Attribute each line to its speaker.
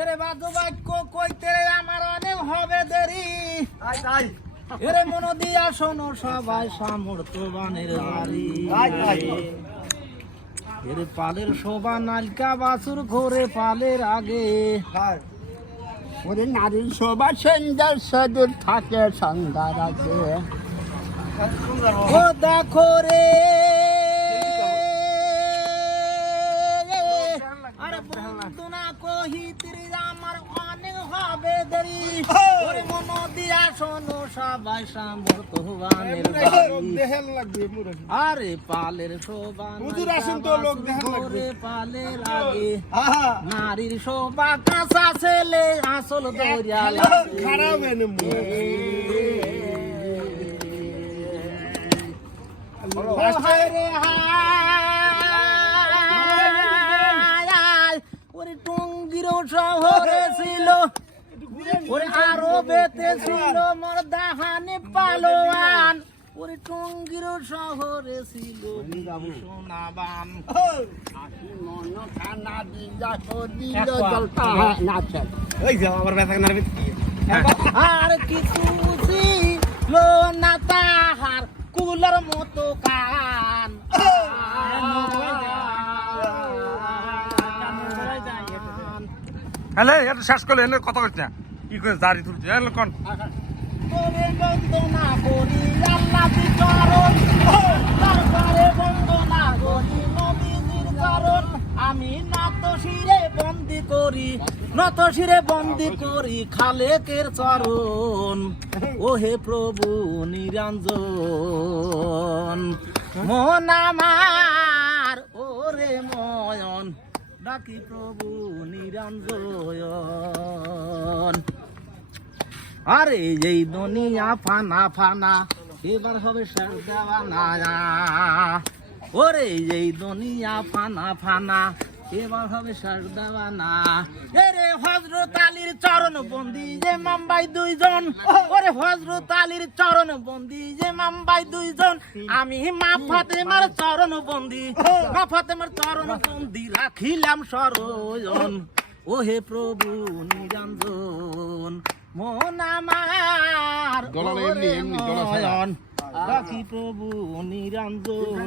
Speaker 1: এরে বাদু বাক্য কইতে আমার অনেক হবে দেরি। এরে মন দিয়া শোনো সবাই সামর্থ্যবানের বাড়ি। এরে পালের শোভা নালকা বাছুর ঘরে পালের আগে।
Speaker 2: ওরে নারীর শোভা সেন্দার সদূর থাকে সন্ধ্যার আগে।
Speaker 3: সুন্দর
Speaker 1: ও দেখো রে। কহিত্রি আমার অনেক হবে দেরি। ওরে মন দিয়া শোনো সবাই আরে পালের শোভা
Speaker 3: হুজুর আসেন তো, লোক লাগবে।
Speaker 1: পালের আগে। নারীর শোভা কাঁচা ছেলে আসল দরিয়া
Speaker 3: খারাপ এনে
Speaker 1: শহরে ছিল। ওরে আরও বেতে ছিল মোর দাহানে পালোয়ান। ওরে টঙ্গির শহরে ছিল। সোনাবান।
Speaker 2: মন খানা দিয়া দিল জলটা নাচে
Speaker 3: ওই যে আমার ব্যথা না
Speaker 1: আর কিছু ছিল না
Speaker 4: হ্যালো এটা শেষ করলে, এনে কথা কইছ না। কি করে দাড়ি তুলছে এলো কোন।
Speaker 1: আমি করি নত শিরে বন্দি করি খালেকের চরণ। ও হে প্রভু নিরঞ্জন, মন আমার, ওরে ময়ন। ডাকি প্রভু নিরঞ্জন। আরে এই দুনিয়া ফানা ফানা, এবার হবে শেষ দেওয়ানা ওরে এই দুনিয়া ফানা ফানা এবার হবে শেষ এরে হজরত আলীর চরণ বন্দি যে মাম্বাই দুইজন। ওরে হজরত আলীর চরণ বন্দি যে মাম্বাই দুইজন। আমি মা ফাতেমার চরণ বন্দি। মা ফাতেমার চরণ বন্দি রাখিলাম সরজন। ও হে প্রভু নিরঞ্জন মন আমার রাখি প্রভু নিরঞ্জন।